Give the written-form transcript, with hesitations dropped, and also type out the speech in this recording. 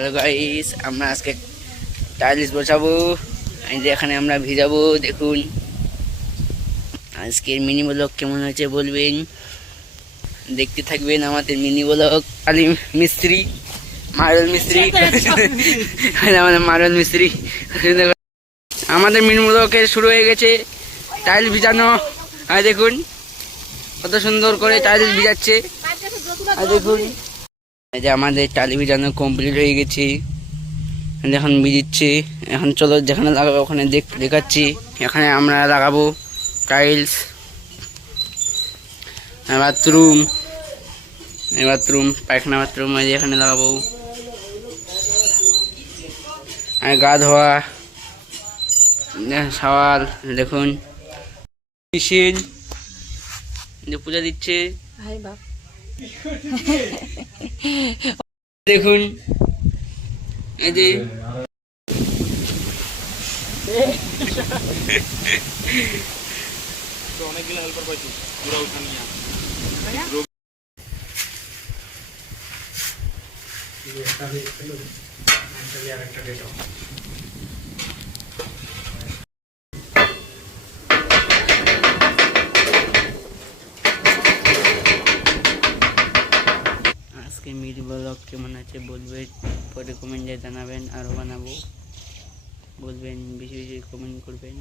Hello guys, আমরা আজকে tiles বসাবো। এই যে এখানে আমরা ভিজাবো। দেখুন আজকের মিনি ব্লগ কেমন হয়েছে বলবেন, দেখতে থাকবেন আমাদের মিনি ব্লগ। আলী মিস্ত্রি, মার্বেল মিস্ত্রি, আমাদের মার্বেল মিস্ত্রি। আমাদের মিনি ব্লগের শুরু হয়ে গেছে টাইল ভিজানো। আর দেখুন কত সুন্দর করে টাইলস ভিজাচ্ছে। আর দেখুন এই যে আমাদের টাইল ভিজানো কমপ্লিট হয়ে গেছে। এখন ভিজিচ্ছে। এখন চলো যেখানে লাগাবো ওখানে দেখাচ্ছি। এখানে আমরা লাগাবো টাইলস। বাথরুম, পায়খানা বাথরুম এখানে লাগাবো। আর গা ধোয়া, শাওয়ার। দেখুন মেশিন পূজা দিচ্ছে। দেখুন এই যে অনেকগুলো হেল্পার পাইছি পুরো উঠানি আজকে মিড ব্লগ কেমন আছে বলবেন, পরে কমেন্টে জানাবেন। আরও বানাবো বলবেন, বেশি বেশি কমেন্ট করবেন।